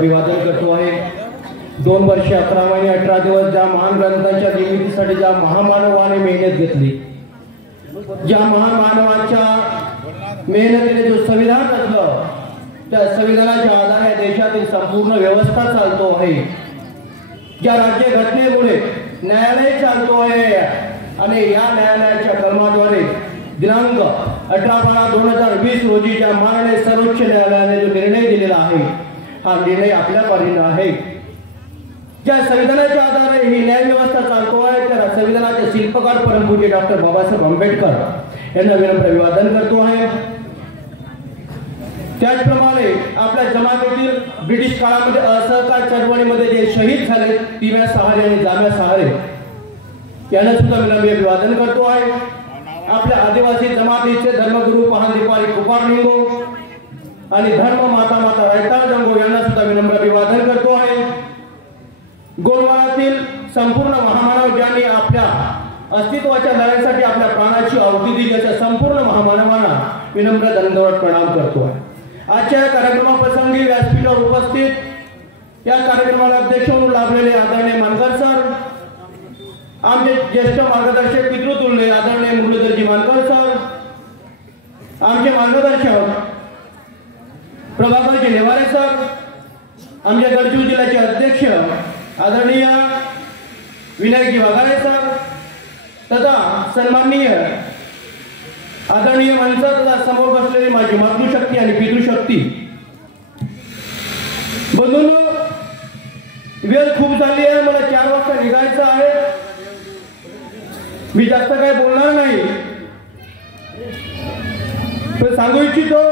अभिवादन करतो आहे। 2 वर्ष 11 महिने 18 दिवस ज्या महान ग्रंथांच्या निर्मितीसाठी ज्या महामानवाने मेहनत घेतली, ज्या महामानवाच्या मेहनतीने जो संविधान रचलं, त्या संविधानाच्या आधारे देशातील संपूर्ण व्यवस्था चालतो आहे। ज्या राज्य घटनेमुळे न्यायालय चालतो आहे आणि या न्यायालयाच्या कर्माद्वारे दिनांक 18/12/2020 रोजी ज्या माननीय सर्वोच्च न्यायालयाने जो निर्णय दिलेला आहे, हा निर्णय आपल्या पाठीनं आहे। ज्या संविधानाच्या आधारे ही न्याय व्यवस्था चालतो आहे, त्या संविधानाचे शिल्पकार परमपूज्य डॉक्टर बाबासाहेब आंबेडकर यांना विनम्र अभिवादन करतो आहे। त्याचप्रमाणे आपल्या जमातीतील ब्रिटिश काळामध्ये असहकार चळवळीमध्ये जे शहीद झाले, तिम्या सहारे आणि जाम्या सहारे यांना सुद्धा विनम्र अभिवादन करतो आहे। आपल्या आदिवासी जमातीचे धर्मगुरू पहांदीपारी कुपारलिंगो आणि धर्म माता रायताळ जंगो यांना सुद्धा विनम्र अभिवादन करतो आहे। गोंडवाड्यातील संपूर्ण महामानव ज्यांनी आपल्या अस्तित्वाच्या लढ्यासाठी आपल्या प्राणाची आहुती दिली, अशा संपूर्ण महामानवांना विनम्र दंडवत प्रणाम करतो आहे। आजच्या कार्यक्रमाप्रसंगी व्यासपीठावर उपस्थित या कार्यक्रमाला अध्यक्ष म्हणून लाभलेले आदरणीय मानकर सर, आमचे ज्येष्ठ मार्गदर्शक पितृतुल्य आदरणीय मुरलीधरजी मानकर सर, आमचे मार्गदर्शक प्रभाकरजी नेवारे सर, आमच्या गडचिरोली जिल्ह्याचे अध्यक्ष आदरणीय विनायकजी वाघारे सर, तथा सन्माननीय आदरणीय माणसं तथा समोर बसलेली माझी मातृशक्ती आणि पितृशक्ती बंधूंनो, वेळ खूप झाली आहे, मला 4 वाजता निघायचं आहे। मी जास्त काय बोलणार नाही, पण सांगू इच्छितो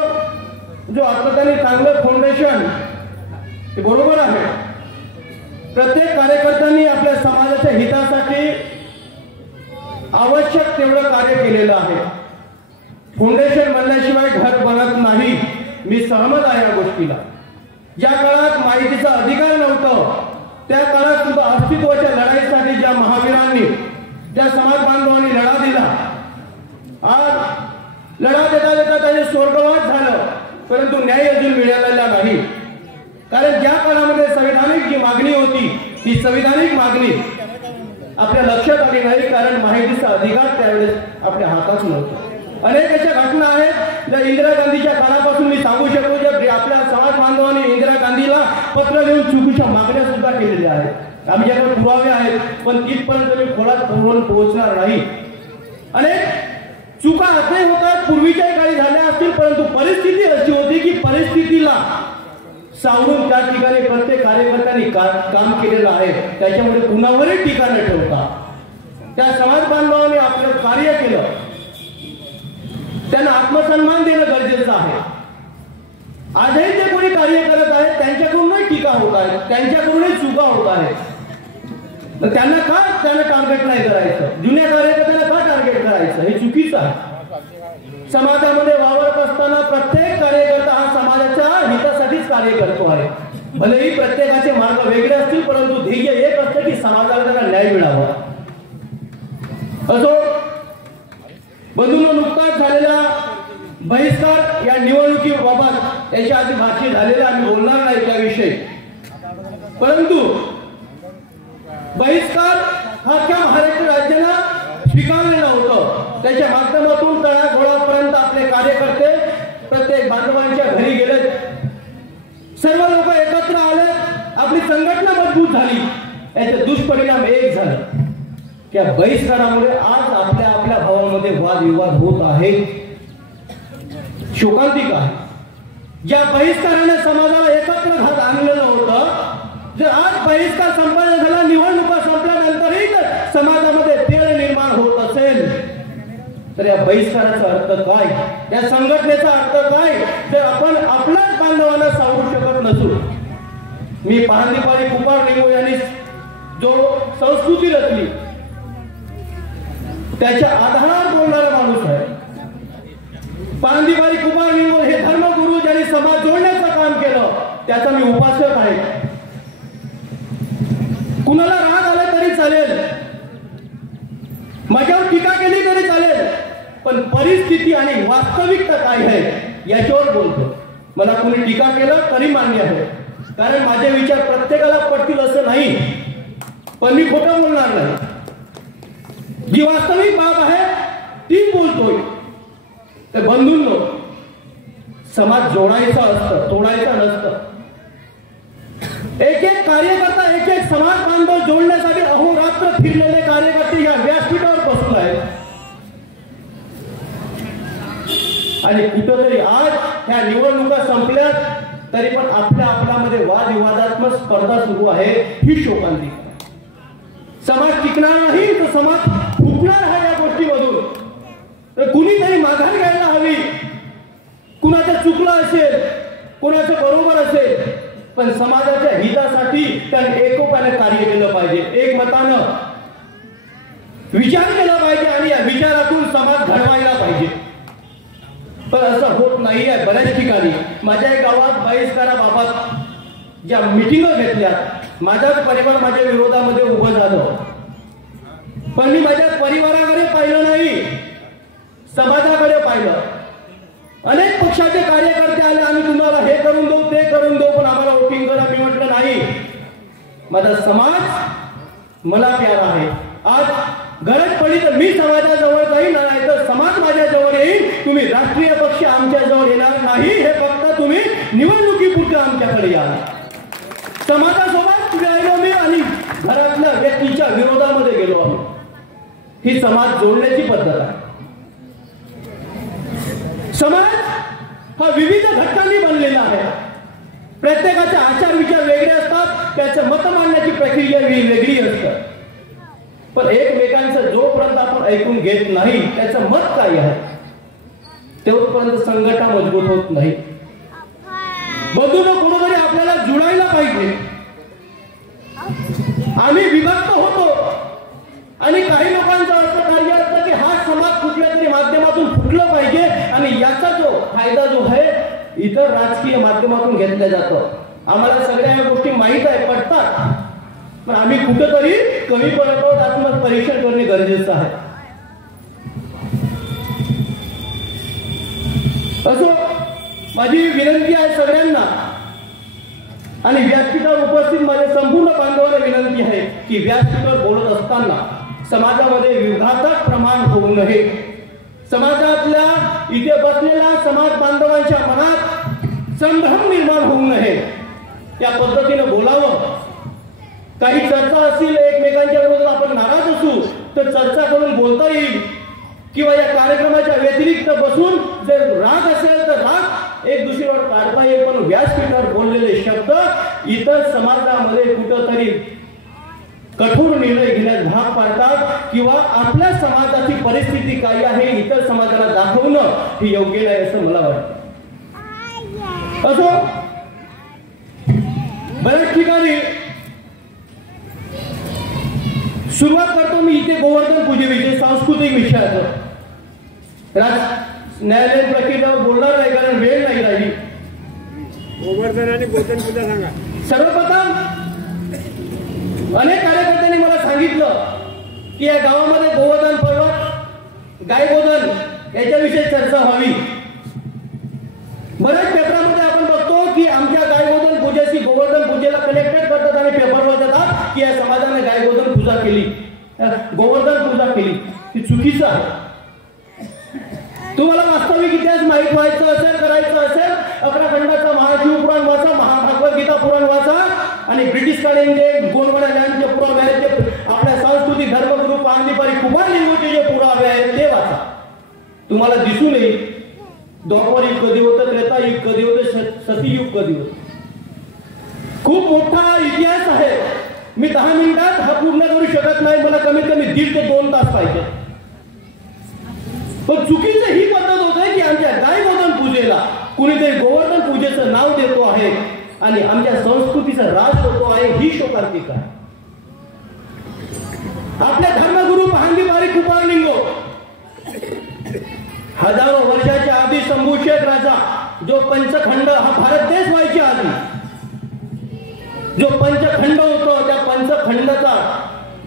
जो आपल्याला चांगलं फाउंडेशन ते बरोबर आहे। प्रत्येक कार्यकर्त्यांनी आपल्या समाजाच्या हितासाठी आवश्यक तेवढं कार्य केलेलं आहे। फाउंडेशन बनल्याशिवाय घर बनत नाही, मी सहमत आहे या गोष्टीला। ज्या काळात माहितीचा अधिकार नव्हता, त्या काळात सुद्धा अस्तित्वाच्या लढाईसाठी ज्या महावीरांनी, ज्या समाज बांधवांनी लढा दिला, आज लढा देता देता त्याचे स्वर्गवास झालं, परंतु न्याय अजून मिळालेला नाही। कारण ज्या काळामध्ये संविधानिक जी मागणी होती, ती संविधानिक मागणी आपल्या लक्षात आली नाही, कारण माहितीचा अधिकार त्यावेळेस आपल्या हातात नव्हता। अनेक अशा घटना आहेत ज्या इंदिरा गांधीच्या काळापासून मी सांगू शकतो, ज्या आपल्या समाज बांधवांनी इंदिरा गांधीला पत्र लिहून चुकीच्या मागण्या सुद्धा केलेल्या आहेत। आमच्याकडे पुरावे आहेत, पण तिथपर्यंत मी खोलात पोहोचणार नाही। अनेक चुका असे होतात, पूर्वीच्या काळी झाल्या असतील, परंतु परिस्थिती अशी होती की परिस्थितीला सावरून त्या ठिकाणी प्रत्येक कार्यकर्त्यांनी काम केलेलं आहे। त्याच्यामुळे कुणावरही टीका न ठेवता त्या समाज बांधवांनी आपलं कार्य केलं, त्यांना आत्मसन्मान देणं गरजेचं आहे। आजही जे कोणी कार्य करत आहेत त्यांच्याकडूनही टीका होत आहे, त्यांच्याकडूनही चुका होत आहेत, त्यांना टार्गेट नाही करायचं, जुन्या कार्यकर्त्यांना का टार्गेट करायचं, हे चुकीचं आहे। समाजामध्ये वावरत असताना प्रत्येक कार्यकर्ता हा समाजाच्या हितासाठीच कार्य करतो आहे। भलेही प्रत्येकाचे मार्ग वेगळे असतील, परंतु ध्येय एक असतं की समाजाला त्यांना न्याय मिळावा। असो बंधूंनो, नुकताच झालेल्या बहिष्कार या निवडणुकीबाबत याच्या आधी भाष्य झालेलं, आम्ही बोलणार नाही त्याविषयी, परंतु बहिष्कार हा अख्ख्या महाराष्ट्र राज्याला स्वीकारलेला होतं। त्याच्या माध्यमातून तळागाळापर्यंत आपले कार्यकर्ते प्रत्येक बांधवांच्या घरी गेले, सर्व लोक एकत्र आले, आपली संघटना मजबूत झाली। याचे दुष्परिणाम एक झालं, त्या बहिष्कारामुळे आज आपल्या भावामध्ये वादविवाद होत आहे, शोकांतिक आहे। ज्या बहिष्काराने समाजाला एकत्र घात आणलेलं होतं, जर आज बहिष्कार संपन्न झाला, निवडणुका संपल्यानंतरही समाजामध्ये तेढ निर्माण होत असेल, तर या बहिष्काराचा अर्थ काय, या संघटनेचा अर्थ काय, जर आपण आपल्याच बांधवांना सांगू शकत नसू। मी पहांदीपारी कुपारलिंगो यांनी जो संस्कृती रचली, त्याच्या आधारावर बोलणारा माणूस आहे। पहांदीपारी कुपारलिंगो हे धर्मगुरू ज्यांनी समाज जोडण्याचं काम केलं, त्याचा मी उपासक आहे। कुणाला राग आला तरी चालेल, माझ्यावर टीका केली तरी चालेल, पण परिस्थिती आणि वास्तविकता काय आहे याच्यावर बोलतो। मला कोणी टीका केलं तरी मान्य आहे, कारण माझे विचार प्रत्येकाला पटतील असं नाही, पण मी खोटं बोलणार नाही। जी वास्तविक बाब आहे ती बोलतोय। तर बंधूंनो, समाज जोडायचा असतं, तोडायचा नसतं। एक एक कार्यकर्ता, एक एक समाज बांधव जोडण्यासाठी अहोरात्र फिरलेले कार्यकर्ते या व्यासपीठावर बसले आहेत। आणि कुठेतरी आज ह्या निवडणुका संपल्या तरी पण आपल्यामध्ये वादविवादात्मक स्पर्धा सुरू आहे, ही शोकांतिका। समाज टिकणार नाही तर समाज फुटणार आहे या गोष्टीमधून। तर कुणीतरी माघार घ्यायला हवी। कुणाचं चुकलं असेल, कुणाचं बरोबर असेल, पण समाजाच्या हितासाठी त्यांनी एकोप्याने कार्य केलं पाहिजे, एकमतानं विचार केला पाहिजे आणि या विचारातून समाज घडवायला पाहिजे। पण असं होत नाहीये बऱ्याच ठिकाणी। माझ्या गावात बहिष्काराबाबत ज्या मिटिंग घेतल्या, माझाच परिवार माझ्या विरोधामध्ये उभं झालं, पण मी माझ्या परिवाराकडे पाहिलं नाही, समाजाकडे पाहिलं। अनेक पक्षाचे कार्यकर्ते आले, आम्ही तुम्हाला हे करून देऊ, ते करून देऊ, पण आम्हाला वोटिंग करा। मी म्हटलं नाही, माझा समाज मला प्यारा आहे। आज गरज पडली तर मी समाजाजवळ जाईन, नाही तर समाज माझ्या जवळ येईल। तुम्ही राष्ट्रीय पक्ष आमच्या जवळ येणार नाही, हे फक्त तुम्ही निवडणुकीपुरते आमच्याकडे या। समाजासोबत राहिलो मी आणि घरातल्या व्यक्तीच्या विरोधामध्ये गेलो आम्ही। ही समाज जोडण्याची पद्धत आहे। समाज हा विविध घटकांनी बनलेला आहे। प्रत्येकाचे आचार विचार वेगळे असतात, त्याचे मत मांडण्याची प्रक्रिया वेगळी असते। पण एकमेकांचं जोपर्यंत आपण ऐकून घेत नाही, त्याचं मत काय आहे, तेवढपर्यंत संघटना मजबूत होत नाही। बंधूंनो, कुठेतरी आपल्याला जुळायला पाहिजे। आम्ही विभक्त होतो आणि काही लोकांचं असं कार्य असतं की हा समाज कुठल्या तरी माध्यमातून फुटलं पाहिजे आणि याचा जो फायदा जो आहे इतर राजकीय माध्यमातून घेतला जातो। आम्हाला सगळ्या या गोष्टी माहीत आहे, पडतात, पण आम्ही कुठेतरी कमी पडतो। आत्मपरीक्षण करणे गरजेचं आहे। असो, माझी विनंती आहे सगळ्यांना आणि व्यासपीठावर उपस्थित माझ्या संपूर्ण बांधवांना विनंती आहे की व्यासपीठावर बोलत असताना समाजामध्ये विघातक प्रमाण होऊ नये। समाजातल्या इथे बसलेल्या समाज बांधवांच्या मनात संभ्रम निर्माण होऊ नये, या पद्धतीने बोलावं। काही चर्चा असतील, एकमेकांच्या विरोधात आपण नाराज असू तर चर्चा करून बोलता येईल, किंवा या कार्यक्रमाच्या व्यतिरिक्त बसून जर राग असेल तर राग एक दुसरीवर काढता येईल। पण व्यासपीठावर बोललेले शब्द इतर समाजामध्ये कुठंतरी कठोर निर्णय घेण्यास भाग पाडतात, किंवा आपल्या समाजाची परिस्थिती काय आहे इतर समाजाला दाखवणं हे योग्य नाही असं मला वाटतं। असो, बऱ्याच ठिकाणी सुरुवात करतो मी इथे गोवर्धन पूजेविषयी, सांस्कृतिक विषयाचं। न्यायालयीन प्रक्रियेवर बोलणार नाही कारण वेळ नाही राहिली। गोवर्धन आणि गोवर्धन पूजा सांगा। सर्वप्रथम अनेक कार्यकर्त्यांनी मला सांगितलं की या गावामध्ये गोवर्धन पर्वत, गायगोधन याच्याविषयी चर्चा व्हावी। बऱ्याच पेपरामध्ये आपण बघतो की आमच्या गायगोधन पूजेशी गोवर्धन पूजेला कनेक्टेड करतात आणि पेपरवर देतात की या समाजाने गायगोधन पूजा केली, गोवर्धन पूजा केली। ही चुकीचं आहे। तुम्हाला वास्तविक इतिहास माहित व्हायचं असेल, करायचं असेल, 11 खंडाचं महाशिव पुराण वाचा, महाभागवत गीता पुराण वाचा आणि ब्रिटिश कालीन जे गोंडवाना लँडचे पुरावे आहेत, ते आपल्या सांस्कृतिक धर्मगुरू पांडिपारी कुमार लिंगोचे जे पुरावे आहेत ते वाचा। तुम्हाला दिसून येईल द्वापर युग कधी होतं, त्रेता युग कधी होतं, सतीयुग कधी होतं। खूप मोठा इतिहास आहे। मी 10 मिनिटात हा पूर्ण करू शकत नाही, मला कमीत कमी 1.5 ते 2 तास पाहिजे। पण चुकीचं ही पद्धत होते की आमच्या गायगोधन पूजेला कुणीतरी गोवर्धन पूजेचं नाव देतो आहे आणि आमच्या संस्कृतीचा ऱ्हास होतो आहे, ही शोकांतिका आहे। आपल्या धर्मगुरू पांडिपारी कुमारलिंगो हजारो वर्षाच्या आधी शंभूशेठ राजा, जो पंचखंड हा भारत देश व्हायच्या आधी जो पंचखंड होतो, त्या पंचखंडाचा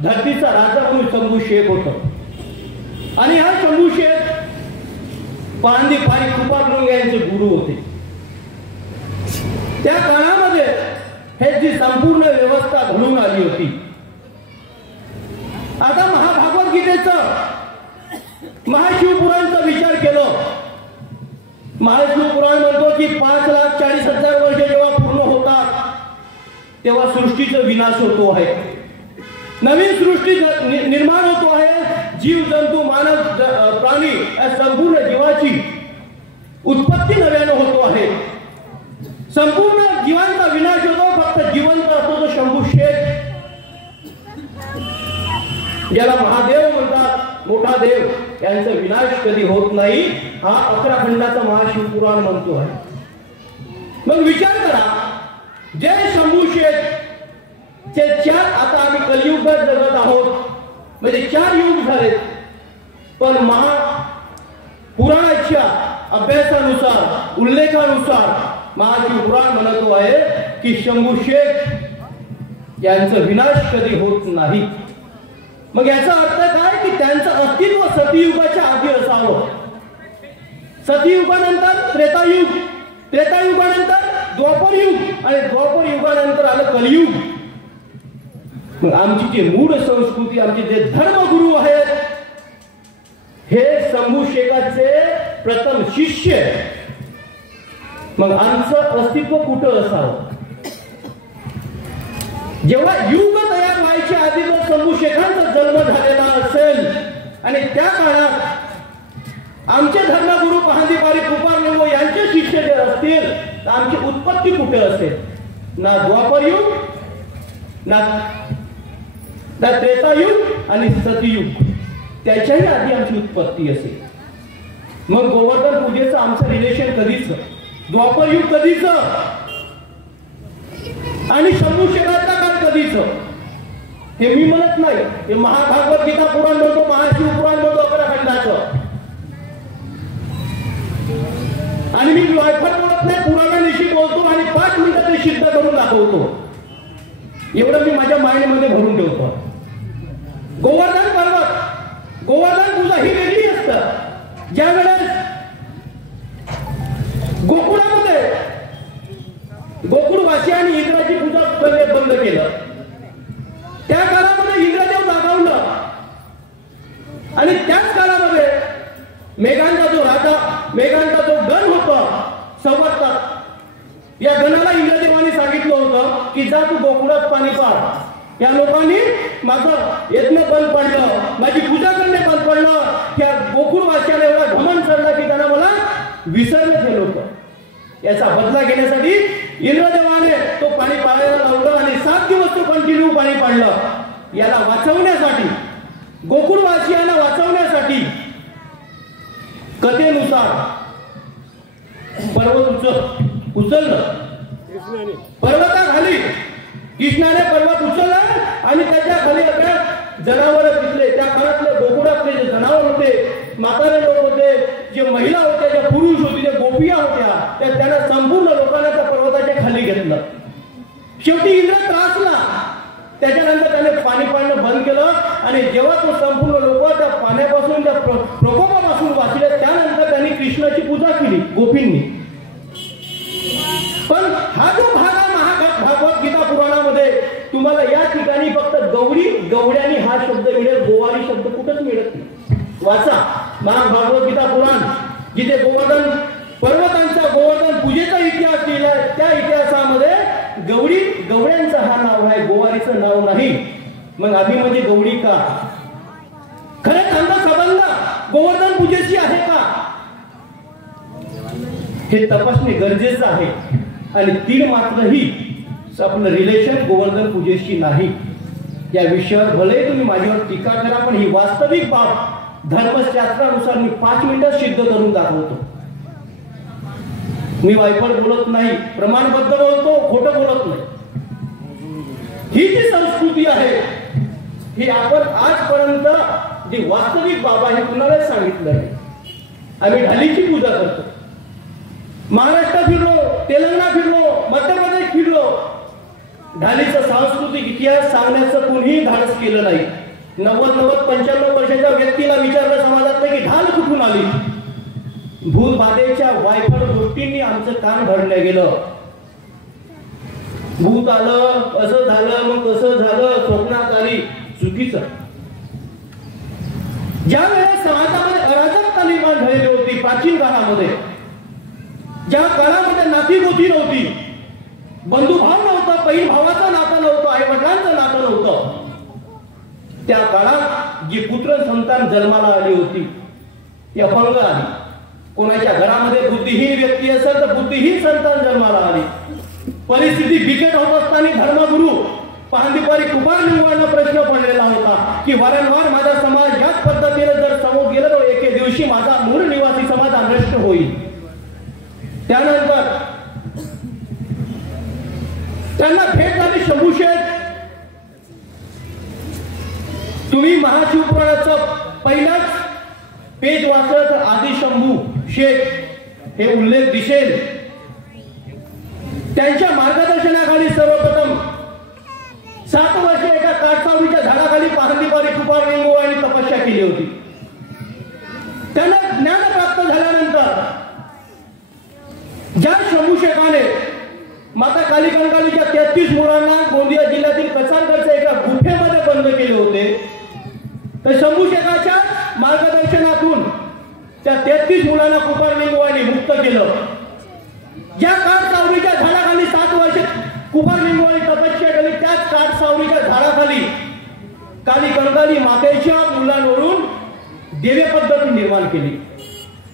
धरतीचा राजा म्हणून शंभूशेठ होतो। आणि हा शंभूशेठ पांडिपारी कुमारलिंग यांचे गुरु होते। त्या काळामध्ये हे जी संपूर्ण व्यवस्था घडून आली होती. आता महाभागवत गीतेचं महाशिवपुराणचा विचार केलं. महाशिवपुराण म्हणतो की 5,40,000 वर्ष जेव्हा पूर्ण होतात तेव्हा सृष्टीचा विनाश होतो आहे, नवीन सृष्टी निर्माण होतो आहे. जीव जंतू मानव प्राणी या संपूर्ण जीवाची उत्पत्ती नव्यानं होतो आहे. संपूर्ण जीवांचा विनाश होतो. फक्त जिवंत असतो तो शंभू शेठ, ज्याला महादेव म्हणतात, मोठा देव, यांचा विनाश कधी होत नाही. हा 11 खंडाचा महाशिवपुराण म्हणतो आहे. मग विचार करा, जे शंभू शेठ चे 4, आता आम्ही कलियुगात जगत आहोत, म्हणजे 4 युग झाले. पण महापुराणाच्या अभ्यासानुसार, उल्लेखानुसार महाशिवपुराण म्हणतो आहे की शंभू शेठ यांचा विनाश कधी होत नाही. मग याचा अर्थ काय की त्यांचं अस्तित्व सतयुगाच्या आधी असावं. सतयुगानंतर त्रेतायुग, त्रेतायुगानंतर द्वापरयुग आणि द्वापरयुगानंतर आलं कलियुग. मग आमची जी मूळ संस्कृती, आमचे जे धर्मगुरु आहेत, हे शंभू शेखाचे प्रथम शिष्य. मग आमचं अस्तित्व कुठं असावं? जेव्हा युग तयार व्हायच्या आधी जर शंभू शेखांचा जन्म झालेला असेल आणि त्या काळात आमचे धर्मगुरु पहांदीपारी कृपाळू यांचे शिष्य जे असतील तर आमची उत्पत्ती कुठे असेल? ना द्वापरयुग, ना त्रेतायुग आणि सतयुग, त्याच्याही आधी आमची उत्पत्ती असेल. मग गोवर्धन पूजेचं आमचं रिलेशन कधीच, द्वापरयुग कधीच आणि शंभू शेखांचा काळ कधीच, हे मी म्हणत नाही. हे महाभागवत गीता पुराण म्हणतो, महाशिवपुराण म्हणतो 11 खंडाचं. आणि मी वायफळ बोलत नाही, पुराणानिशी बोलतो आणि 5 मिनिटात ते सिद्ध करून दाखवतो. एवढं मी माझ्या माइंडमध्ये भरून ठेवतो. गोवर्धन पर्वत, गोवर्धन पूजा ही वेगळी असतं. ज्या वेळेस गोकुळामध्ये गोकुळवासियांनी इंद्राची पूजा करणे बंद केलं, त्या काळामध्ये इंद्रदेव जागावलं आणि त्याच काळामध्ये मेघांचा जो राजा, मेघांचा जो गण होता संवत्सर, या गणाला इंद्रदेवाने सांगितलं होतं की जा तू गोकुळात पाणी पाड. या लोकांनी माझं यज्ञ बंद पडलं, माझी पूजा करणे बंद पडलं. त्या गोकुळवासियाला एवढा घमंड चढला की त्यांना मला विसरलं केलं होतं. याचा बदला घेण्यासाठी इंद्रदेवाने तो पाणी पाडायला लावलं आणि 7 दिवस तो कंटिन्यू पाणी पाडलं. याला वाचवण्यासाठी, गोकुळवासियांना वाचवण्यासाठी कथेनुसार पर्वत उचललं, पर्वताखाली कृष्णाने पर्वत उचलला आणि त्याच्या खाली जनावर पिकले. त्या काळातले गोकुळातले जे जनावर होते, म्हातारे लोक होते, जे महिला होत्या, जे पुरुष होते, जे गोपिया होत्या, त्यांना संपूर्ण लोकांना त्या पर्वताच्या खाली घेतलं. शेवटी इंद्र त्रासला. त्याच्यानंतर त्याने पाणी पाडणं बंद केलं आणि जेव्हा तो संपूर्ण लोक त्या पाण्यापासून, त्या प्रकोपापासून वाचले, त्यानंतर त्यांनी कृष्णाची पूजा केली गोपींनी. पण हा जो भाग आहे महाभागवत गीता पुराणामध्ये, तुम्हाला या ठिकाणी फक्त गौरी, गवड्यानी हा शब्द मिळेल, गोवारी शब्द कुठंच मिळत नाही. वाचा महाभागवत गीता पुराण, जिथे गोवर्धन पर्वतांचा, गोवर्धन पूजेचा इतिहास लिहिलाय. त्या इतिहासामध्ये गौरी, गवड्यांचं हा नाव आहे, गोवारीचं नाव नाही. मग आम्ही म्हणजे गौडी का? खरंच आमचा संबंध गोवर्धन पूजेशी आहे का? हे तपासणे गरजेचं आहे. आणि तीळ मात्रही आपलं रिलेशन गोवर्धन पूजेशी नाही. या विषयावर भले तुम्ही माझ्यावर टीका करा, पण ही वास्तविक बाब धर्मशास्त्रानुसार मी 5 मिनिटात सिद्ध करून दाखवतो. मी वायफळ बोलत नाही, प्रमाणबद्ध बोलतो, खोटं बोलत नाही. ही जी संस्कृती आहे, ही आपण आजपर्यंत जी वास्तविक बाब आहे कुणालाच सांगितलं आहे. आम्ही ढालीची पूजा करतो. महाराष्ट्र फिरलो, तेलंगणा फिरलो, मध्य प्रदेश फिरलो, ढालीचा सांस्कृतिक इतिहास सांगण्याचं कोणीही धाडस केलं नाही. 90-95 वर्षाच्या व्यक्तीला विचारलं समाजात की ढाल कुठून आली? भूतबाधेच्या वायफळ गोष्टींनी आमचं कान भरलं गेलं. भूत आलं, असं झालं, मग तसं झालं, स्वप्नात आली, चुकीचं. ज्या वेळेस समाजामध्ये अराजकता निर्माण झालेली होती प्राचीन काळामध्ये, ज्या काळामध्ये नाती-गोती नव्हती, बंधुभाव नव्हता, बहीण भावाचं नातं नव्हतं, आई वडिलांचं नातं नव्हतं, त्या काळात जी पुत्र संतान जन्माला आली होती ती अपंग आली. कोणाच्या घरामध्ये बुद्धिहीन व्यक्ती असेल तर बुद्धिहीन संतान जन्माला आली. परिस्थिती बिकट होत असताना धर्मगुरू पाहंदीपारी कुमार लिंगवांना प्रश्न पडलेला होता की वारंवार माझा समाज याच पद्धतीने जर समोर गेला तर एके दिवशी माझा मूळ निवासी समाज नष्ट होईल. त्यानंतर त्यांना भेट झाली शंभूशेठ. तुम्ही महाशिवपुराणाचं पहिलाच पेज वाचलं तर आदि शंभू शेठ हे उल्लेख दिसेल. त्यांच्या मार्गदर्शनाखाली सर्वप्रथम 7 वर्षे एका काटसावरीच्या झाडाखाली पाहंदीपारी कुमार लिंगवांनी तपस्या केली होती. त्यांना ज्ञान प्राप्त झाल्यानंतर ज्या शंभू शेठाने माता काली कंकालीच्या 33 मुलांना गोंदिया जिल्ह्यातील कचारगडच्या एका गुफेमध्ये बंद केले होते, तर शंभू शेठाच्या मार्गदर्शनातून त्या 33 मुलांना कुमार लिंगवांनी मुक्त केलं. ज्या काटसावरीच्या झाडाखाली 7 वर्ष कुमार लिंगवांनी तपस्या केली, त्याच काटसावरीच्या झाडाखाली काली कंकाली मातेच्या मुलांवरून देवे पद्धती निर्माण केली.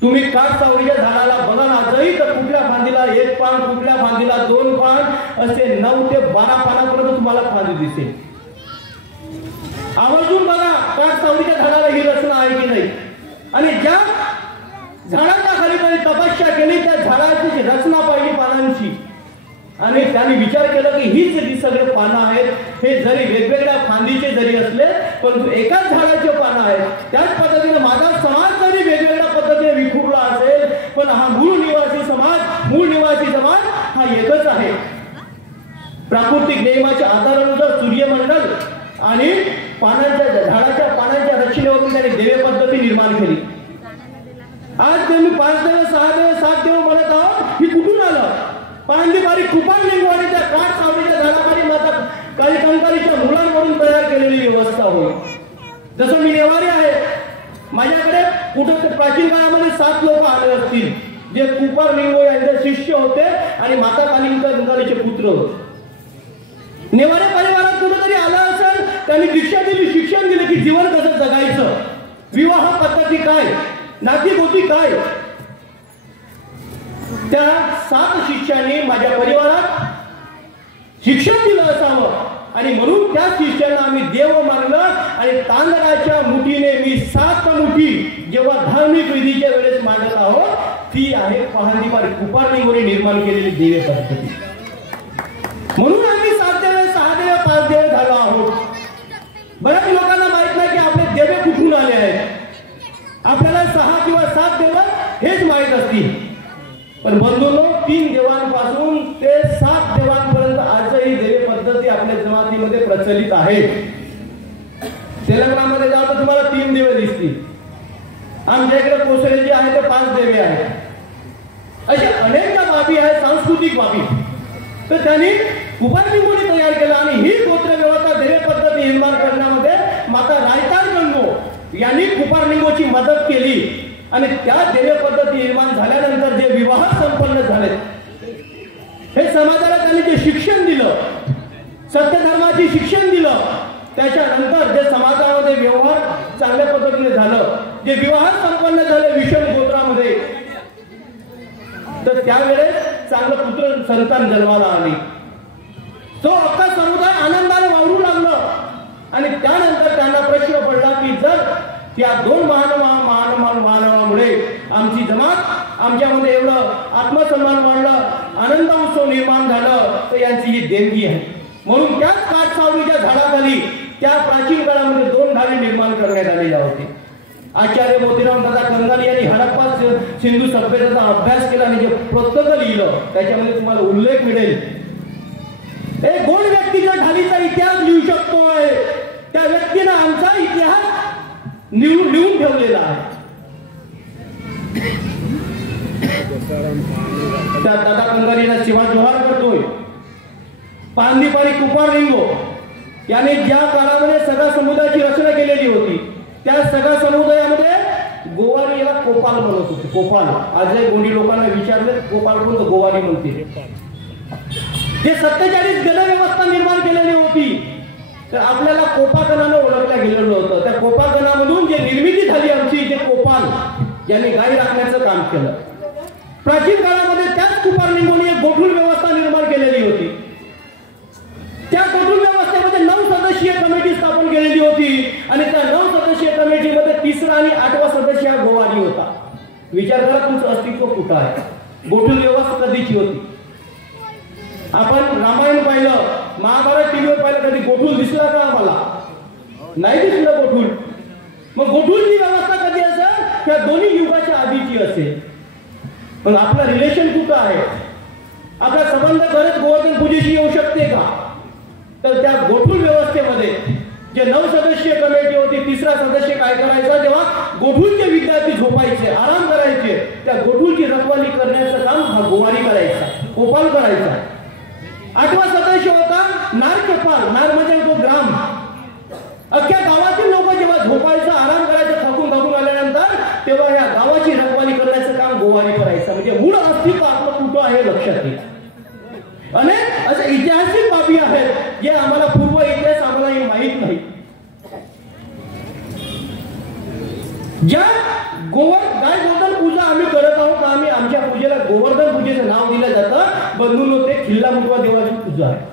तुम्ही काटसावरीच्या झाडाला बघा ना, आजही तर कुठल्या फांदीला 1 पान, कुठल्या फांदीला 2 पान, असे 9 ते 12 पानापर्यंत तुम्हाला फांदी दिसेल. आवर्जून बघा काटसावरीच्या झाडाला ही रचना आहे की नाही. आणि ज्या झाडाच्या खाली त्यांनी तपस्या केली त्या झाडाची रचना पाहिली पानांची, आणि त्यांनी विचार केला की हीच जी सगळे पानं आहेत हे जरी वेगवेगळ्या फांदीचे जरी असले परंतु एकाच झाडाचे पानं आहेत. त्याच पद्धतीने माझा समाज जरी वेगवेगळ्या पद्धतीने विखुरला असेल पण हा मूळ निवासी समाज हा एकच आहे. प्राकृतिक नियमाच्या आधारानुसार सूर्यमंडल आणि झाडाच्या पानांच्या रचनेवरून त्याने देवे पद्धती निर्माण केली. आज तुम्ही 5 देव 6 देव 7 देव म्हणत आहोत, ही कुठून आलं? पाहंदीपारी कुमार लिंगवांनी त्या काटसावरीच्या झाडाखाली माता काली कंकालीच्या मुलांवरून तयार केलेली व्यवस्था होईल. जसं मी नेवारी आहे, माझ्याकडे कुठं प्राचीन काळामध्ये 7 लोक आले असतील जे कुमार लिंगो यांचे शिष्य होते आणि माता काली कंकालीचे पुत्र होते. नेवारे परिवारात कुठेतरी आला असेल, त्यांनी दीक्षा दिली, शिक्षण दिले की जीवन कसं जगायचं, विवाह पद्धती काय, नाती गोती काय. त्या 7 शिष्यांनी माझ्या परिवारात शिक्षण दिलं असावं आणि म्हणून त्या शिष्यांना आम्ही देव मानलं. आणि तांदळाच्या मुठीने मी 7 मुठी जेव्हा धार्मिक विधीच्या वेळेस मांडत आहोत ती आहे पाहंदीपारी कुमार लिंगोने निर्माण केलेली देवे पद्धती. म्हणून आम्ही 7 देव 6 देव 5 देव झालो आहोत. बऱ्याच लोकांना माहित नाही की आपले देवे कुठून आले आहेत. आपल्याला 6 किंवा 7 देव हेच माहित असतील, पण बंधूंनो 3 देवांपासून ते 7 देवांपर्यंत आजही देवे पद्धती आपल्या जमातीमध्ये प्रचलित आहेत. तेलंगणामध्ये जाऊ तर तुम्हाला 3 देवे दिसतील. आमच्या इकडे कोसरे जे आहे ते 5 देवे आहेत. अशा अनेक बाबी आहेत, सांस्कृतिक बाबी. तर त्यांनी कुमार लिंगोने तयार केला आणि ही गोत्र व्यवस्था देवे पद्धती निर्माण करण्यामध्ये माता रायतार गंगो यांनी कुमार लिंगोची मदत केली. आणि त्या देवे पद्धती निर्माण झाल्यानंतर जे विवाह संपन्न झाले, हे समाजाला त्यांनी जे शिक्षण दिलं, सत्य धर्माचे शिक्षण दिलं, त्याच्यानंतर जे समाजामध्ये व्यवहार चांगल्या पद्धतीने झालं, जे विवाह संपन्न झाले विषम गोत्रामध्ये, तर त्यावेळेस चांगलं पुत्र संतान जन्माला आली. तो अख्खा समुदाय आनंदाने वावरू लागलं. आणि त्यानंतर त्यांना प्रश्न पडला की जर या 2 मानवामुळे आमची जमात आमच्यामध्ये एवढं आत्मसन्मान वाढलं, आनंद उत्सव निर्माण झालं, तर यांची ही देणगी आहे. म्हणून त्याच काटसावरीच्या झाडाखाली त्या प्राचीन काळामध्ये 2 ढाले निर्माण करण्यात आलेल्या होते. आचार्य मोतीराम दादा कंगाली यांनी हडप्पा सिंधू सभ्यतेचा अभ्यास केला आणि जे पुस्तक लिहिलं त्याच्यामध्ये तुम्हाला उल्लेख मिळेल. एक 2 व्यक्तीच्या ढालीचा इतिहास लिहू शकतोय, त्या व्यक्तीनं आमचा इतिहास लिहून ठेवलेला आहे. त्या दादा कंगालीला शिवा जोहार करतोय. पांदीपाडी कुपारलिंगो याने ज्या काळामध्ये सगळ्या समुदायाची रचना केलेली होती त्या सगळ्या समुदायामध्ये गोवारी याला कोपाल म्हणत होते. कोपाल आज गोंडी लोकांना विचारले कोपाल कोण गोवारी म्हणते. ते 47 गण व्यवस्था निर्माण केलेली होती. तर आपल्याला कोपागणानं ओळखल्या गेलेलं होतं. त्या कोपागणामधून जे निर्मिती झाली आमची जे कोपाल यांनी गाई राखण्याचं काम केलं. प्राचीन काळामध्ये त्याच कुपारलिंगोने एक गोठूल व्यवस्था निर्माण केलेली होती. त्या गोठूल व्यवस्थेमध्ये 9 सदस्यीय कमिटी स्थापन केलेली होती आणि त्या 9 सदस्यीय कमिटीमध्ये 3रा आणि 8वा सदस्य हा गोवारी होता. विचार करा तुमचं अस्तित्व कुठं आहे. गोठूल व्यवस्था कधीची होती. आपण रामायण पाहिलं, महाभारत टीव्हीवर पाहिलं, कधी गोठूल दिसला का आम्हाला? नाही दिसलं गोठूल. मग गोठूलची व्यवस्था कधी असेल? त्या दोन्ही युगाच्या आधीची असेल. पण आपलं रिलेशन कुठं आहे? आपला संबंध खरंच गोवर्धन पूजेशी येऊ शकते का? तर त्या गोठूल व्यवस्थेमध्ये जे 9 सदस्यीय कमिटी होती 3रा सदस्य काय करायचा, जेव्हा गोठूलचे विद्यार्थी झोपायचे आराम करायचे त्या गोठूलची रखवाली करण्याचं काम हा गोवारी करायचा, कोपाल करायचा. 8वा सदस्य होता नार कोपाल. नार म्हणजे तो ग्राम. अख्ख्या गावातील लोक जेव्हा झोपायचं आराम करायचं थकून आल्यानंतर तेव्हा या गावाची रखवाली करण्याचं काम गोवारी करायचं. म्हणजे मूळ अस्तित्व आपलं कुठं आहे लक्षात घ्या. अनेक असे ऐतिहासिक बाबी आहेत जे आम्हाला पूर्व इतिहास आम्हालाही माहीत नाही. ज्या गाय गोवर्धन पूजा आम्ही करत आहोत, आम्ही आमच्या पूजेला गोवर्धन पूजेचं नाव दिलं जातं. बंधूंनो ते खिल्ला मुटवा देवाची पूजा आहे.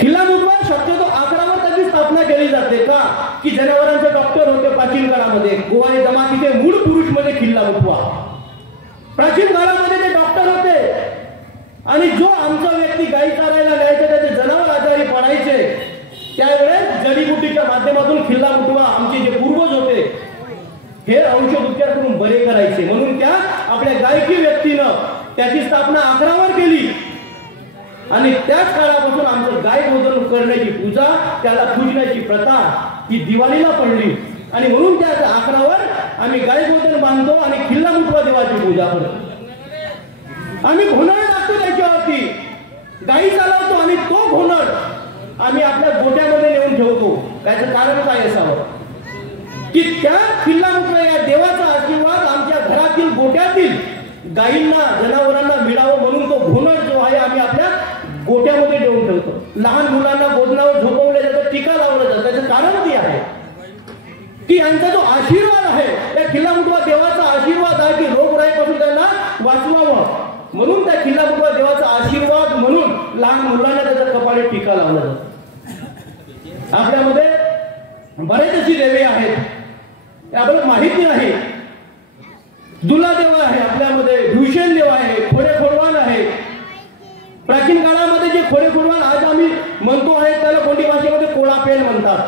खिल्ला मुटवा शक्यतो आकडावर त्याची स्थापना केली जाते का की जनावरांचे डॉक्टर होते प्राचीन काळामध्ये. गोवारी जमातीचे मूळ पुरुष म्हणजे खिल्ला मुटवा. प्राचीन काळामध्ये ते डॉक्टर होते आणि जो आमचा व्यक्ती गाई चारायला न्यायचे त्याचे जनावर आजारी पडायचे त्यावेळेस जडीबुटीच्या माध्यमातून खिल्ला मुटवा आमचे जे पूर्वज होते हे औषध उपचार करून बरे करायचे. म्हणून त्या आपल्या गायकी व्यक्तीनं त्याची स्थापना आकडावर केली आणि त्याच काळापासून आमचं गाय गोवर्धन करण्याची पूजा त्याला पूजण्याची प्रथा ही दिवाळीला पडली आणि म्हणून त्या आकडावर आम्ही गाय गोवर्धन बांधतो आणि खिल्ला मुटवा देवाची पूजा करतो. आम्ही घोणड टाकतो त्याच्यावरती, गाई चालवतो आणि तो घोणड आम्ही आपल्या गोट्यामध्ये नेऊन ठेवतो. त्याचं कारण काय असावं की त्या खिल्ला मुटवा या देवाचा आशीर्वाद आमच्या घरातील गोट्यातील गायींना जनावरांना मिळावं म्हणून तो घोणड जो आहे आम्ही आपल्या गोट्यामध्ये ठेवून ठेवतो. लहान मुलांना गोदनावर झोपवलं जातं, टीका लावलं जातं. त्याचं कारण ते आहे की यांचा जो आशीर्वाद आहे त्या खिल्ला मुटवा देवाचा आशीर्वाद आहे की रोगराईपासून त्यांना वाचवावं म्हणून त्या खिल्ला मुटवा देवाचा आशीर्वाद म्हणून लहान मुलांना त्याच्या कपाळी टीका लावला जातो. आपल्यामध्ये बरेच अशी देवे आहेत आपल्याला माहिती नाही. दुला देव आहे आपल्यामध्ये, भूषण देव आहे, खोडे खोडवान आहे. प्राचीन काळामध्ये जे खोडे खोडवान आज आम्ही म्हणतो आहे त्याला गोंडी भाषेमध्ये कोळापेन म्हणतात.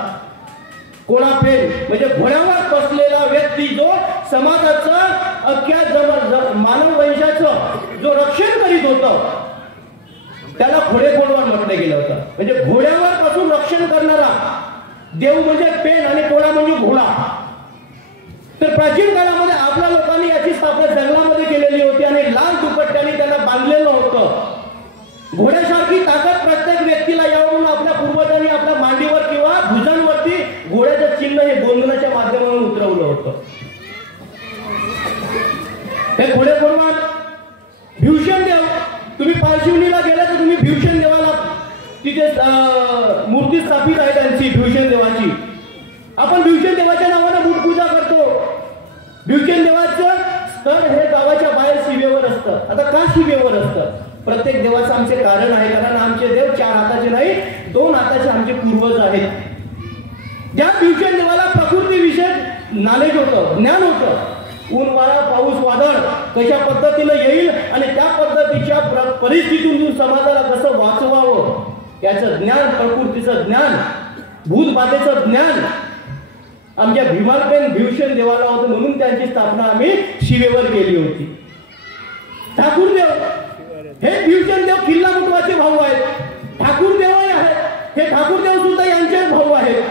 कोळापेन म्हणजे घोड्यावर बसलेला व्यक्ती जो समाजाचं अख्ख्या मानव वंशाचं जो रक्षण करीत होतं त्याला खोडे खोडवान म्हटलं गेलं होतं. म्हणजे घोड्यावर पासून रक्षण करणारा देव म्हणजे पेन आणि कोळा म्हणजे घोडा. तर प्राचीन काळामध्ये आपल्या लोकांनी याची स्थापना जंगलामध्ये केलेली होती आणि लाल दुपट्ट्याने त्याला बांधलेलं होतं. घोड्यासारखी ताकद प्रत्येक व्यक्तीला यावं म्हणून आपल्या पूर्वजांनी आपल्या मांडीवर किंवा भुजांवरती घोड्याचं चिन्ह हे गोंधनाच्या माध्यमातून उतरवलं होतं. हे घोडे खोडवान भीषण देव. तुम्ही पारशिवनीला गेला तर तुम्ही भीषण देवाला तिथे मूर्ती स्थापित आहे त्यांची भीषण देवाची. आपण भीषण देवाच्या नावानं मूठ पूजा करतो. भीषण देवाचं स्थळ हे गावाच्या बाहेर शिवेवर असतं. आता का शिवेवर असतं? प्रत्येक देवाचं आमचे कारण आहे. कारण आमचे देव 4 हाताचे नाही 2 हाताचे आमचे पूर्वज आहेत. ज्या भीषण देवाला प्रकृतीविषयक नॉलेज होतं, ज्ञान होतं. ऊन वारा पाऊस वादळ कशा पद्धतीनं येईल आणि त्या पद्धतीच्या परिस्थितीतून समाजाला कसं वाचवावं याचं ज्ञान, प्रकृतीचं ज्ञान, भूतबाधेचं ज्ञान आमच्या भीमालपेन भीषण देवाला होतं. म्हणून त्यांची स्थापना आम्ही शिवेवर केली होती. ठाकूरदेव हे भीषण देव खिल्ला मुटवाचे भाऊ आहेत. ठाकूरदेव आहेत हे ठाकूरदेव सुद्धा यांचे भाऊ आहेत.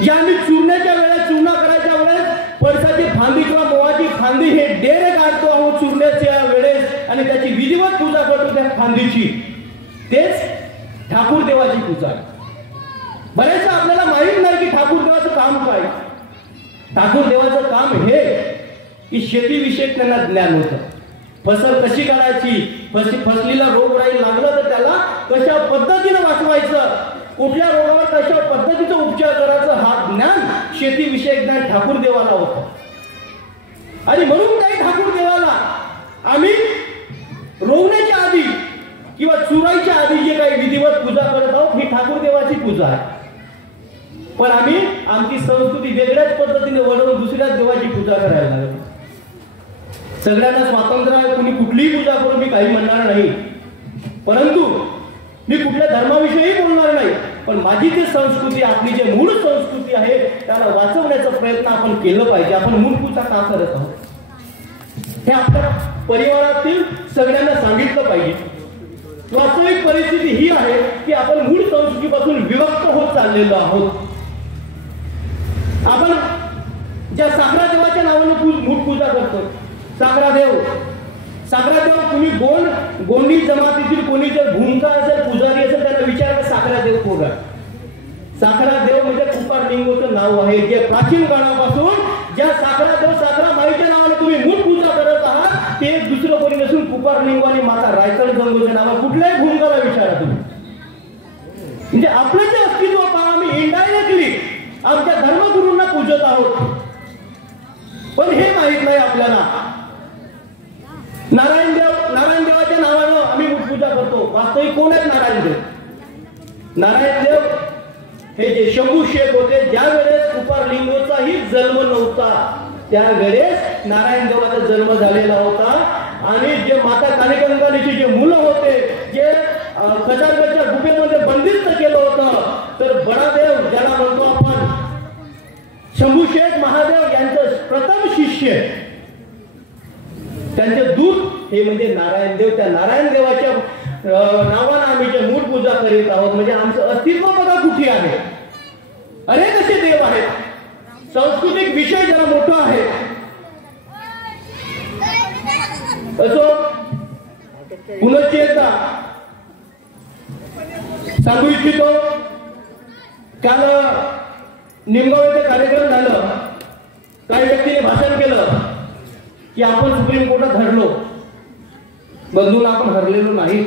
या आम्ही चूर्ण्याच्या वेळेस चूर्णा करायच्या वेळेस पळसाची फांदी किंवा मोहाची फांदी हे डेरे काढतो आहोत चूर्ण्याच्या वेळेस आणि त्याची विधिवत पूजा करतो त्या फांदीची, तेच ठाकूर देवाची पूजा आहे. बरेचदा आपल्याला माहित नाही की ठाकूर देवाचं काम काय. ठाकूर देवाचं काम हे की शेतीविषयक त्यांना ज्ञान होतं. फसल कशी करायची, फसलीला रोगराई लागलं तर त्याला कशा पद्धतीने वाचवायचं, कुठल्या रोगावर कशा पद्धतीचा उपचार करायचा, हा ज्ञान शेतीविषयक ज्ञान ठाकूर देवाला होतं. आणि म्हणून काही ठाकूर देवाला आम्ही रोवण्याच्या आधी किंवा चुराईच्या आधी जे काही विधिवत पूजा करत आहोत ही ठाकूर देवाची पूजा आहे. पण आम्ही आमची संस्कृती वेगळ्याच पद्धतीने वळवून दुसऱ्याच देवाची पूजा करायला लागलो. सगळ्यांना स्वातंत्र्य आहे, कुणी कुठलीही पूजा करून मी काही म्हणणार नाही, परंतु मी कुठल्या धर्माविषयी बोलणार नाही. पण माझी जी संस्कृती, आपली जे मूळ संस्कृती आहे त्याला वाचवण्याचा प्रयत्न आपण केलं पाहिजे. आपण मूळ पूजा का करत आहोत हे आपल्या परिवारातील सगळ्यांना सांगितलं पाहिजे. वास्तविक परिस्थिती ही आहे की आपण मूळ संस्कृतीपासून विभक्त होत चाललेलो आहोत. आपण ज्या साखरा देवाच्या नावाने मूळ पूजा करतो, साखरा देव कुणी गोंडी जमातीतील कोणी जर भूमिका असेल, पुजारी असेल, त्याला विचार साखरा देव कोण आहे. साखरा देव म्हणजे कुपारलिंगोचं नाव आहे, जे प्राचीन काळापासून ज्या साखरा माईच्या नावाने तुम्ही मूळ पूजा करत आहात ते दुसरं कोणी नसून कुपारलिंगो आणि माता रायकड गंगोच्या नावाने कुठल्याही भूमिकाला विचारा तुम्ही. म्हणजे आपलं जे अस्तित्व पहा, आम्ही इनडायरेक्टली आमच्या धर्मगुरूंना पूजत आहोत, पण हे माहित नाही आपल्याला. नारायण देवाच्या नावानं आम्ही पूजा करतो. वास्तविक कोण आहेत नारायण देव? नारायण देव हे जे शंभू शेख होते, ज्या वेळेस कुपारलिंगोचाही जन्म नव्हता त्यावेळेस नारायण देवाचा जन्म झालेला होता. आणि जे माता कानिकंकालीची जे मुलं होते, जे कचारगडच्या गुफेमध्ये बंदिस्त केलं होतं, तर बडादेव ज्याला म्हणतो आपण, शंभू शेख महादेव यांचं प्रथम शिष्य, त्यांचे दूत हे म्हणजे नारायण देव. त्या नारायण देवाच्या नावानं आम्ही जे मूळ पूजा करीत आहोत. म्हणजे आमचं अस्तित्व बघा कुठे आहे. अनेक असे देव आहेत. सांस्कृतिक विषय जरा मोठा आहे. असो, पुनश्च एकदा सांगू इच्छितो, काल निमगाव कार्यक्रम झालं, काही व्यक्तीने भाषण केलं की आपण सुप्रीम कोर्टात हरलो. बंधूला आपण हरलेलो नाही.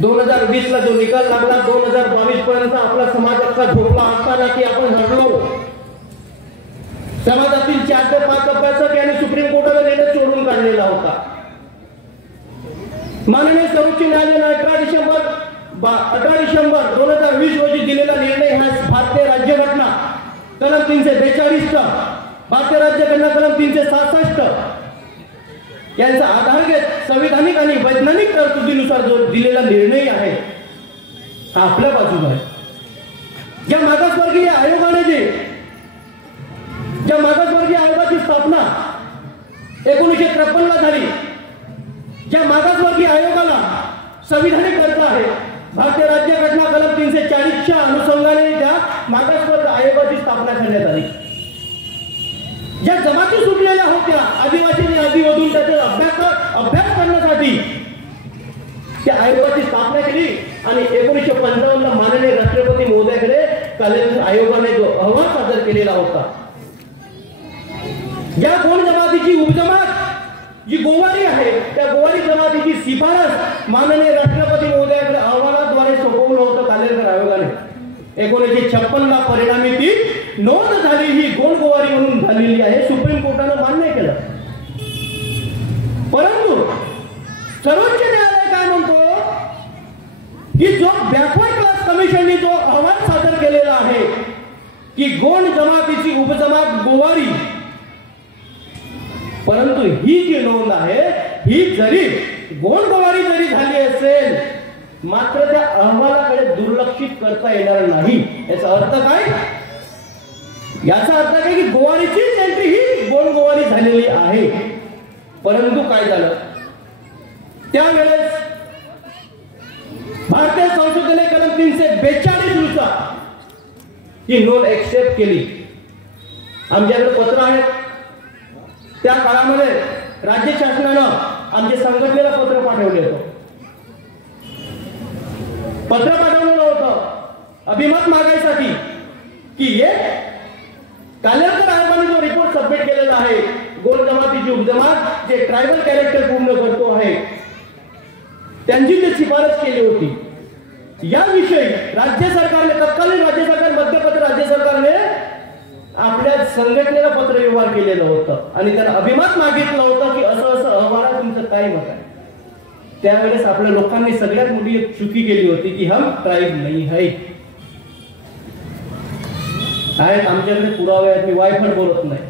2020 ला जो निकाल लागला, 2022 पर्यंत आपला समाज अख्खा झोपला असताना की आपण हरलो. समाजातील 4 ते 5 अभ्यासक यांनी सुप्रीम कोर्टाला नेणं सोडून काढलेला होता. माननीय सर्वोच्च न्यायालयाने 18 डिसेंबर 2020 रोजी दिलेला निर्णय हा भारतीय राज्यघटना कलम 342, भारतीय राज्यघटना कलम 366 यांचा आधार घेत संविधानिक आणि वैज्ञानिक तरतुदीनुसार जो दिलेला निर्णय आहे हा आपल्या बाजूला आहे. ज्या मागासवर्गीय आयोगाची स्थापना 1953 ला झाली, ज्या मागासवर्गीय आयोगाला संविधानिक दर्जा आहे, भारतीय राज्यघटना कलम 340च्या अनुषंगाने त्या मागासवर्ग आयोगाची स्थापना करण्यात आली. ज्या जमाती सुटलेल्या होत्या आदिवासी आणि आदिवासी त्याचा अभ्यास करण्यासाठी त्या आयोगाची स्थापना केली. आणि 1955 ला माननीय राष्ट्रपती महोदयाकडे काल आयोगाने जो अहवाल सादर केलेला होता, ज्या गोंड जमातीची उपजमात जी गोवारी आहे त्या गोवारी जमातीची शिफारस माननीय राष्ट्रपती महोदयाकडे अहवालाद्वारे सोपवलं होतं कालेकर आयोगाने. 1956 ला परिणामी ती नोंद झाली, ही गोंड गोवारी म्हणून झालेली आहे. सुप्रीम कोर्टानं मान्य केलं. परंतु सर्वोच्च न्यायालय काय म्हणतो की जो बॅकवर्ड क्लास कमिशनने जो अहवाल सादर केलेला आहे की गोंड जमातीची उपजमात गोवारी, परंतु ही जी नोंद आहे ही जरी गोंड गोवारी जरी झाली असेल मात्र त्या अहवालाकडे दुर्लक्षित करता येणार नाही. याचा अर्थ काय? याचा अर्थ काय की गोवारीचीच एंट्री ही गोंड गोवारी झालेली आहे. परंतु काय झालं, त्यावेळेस भारतीय संसदेने कलम 342 नुसार ही नोंद एक्सेप्ट केली. आमच्याकडे पत्र आहेत. त्या काळामध्ये राज्य शासनानं आमच्या संघटनेला पत्र पाठवले होतं. पत्र पाठवलेलं होतं अभिमत मागायसाठी की कालेलकर साहेबांनी जो रिपोर्ट सबमिट केलेला आहे, गोल जमातीची उपजमात जे ट्रायबल कॅरेक्टर पूर्ण करतो आहे, त्यांची जी शिफारस केली होती, याविषयी राज्य सरकारने, तत्कालीन राज्य सरकार, मध्यप्रदेश राज्य सरकारने आपल्या संघटनेला पत्र व्यवहार केलेलं होतं आणि त्यांना अभिमत मागितलं होतं की असं असं अहवालात तुमचं काय मत आहे. त्यावेळेस आपल्या लोकांनी सगळ्यात मोठी एक चुकी केली होती की हम ट्राइब नाही है. आहेत आमच्याकडे पुरावे आहेत, मी वायफट बोलत नाही.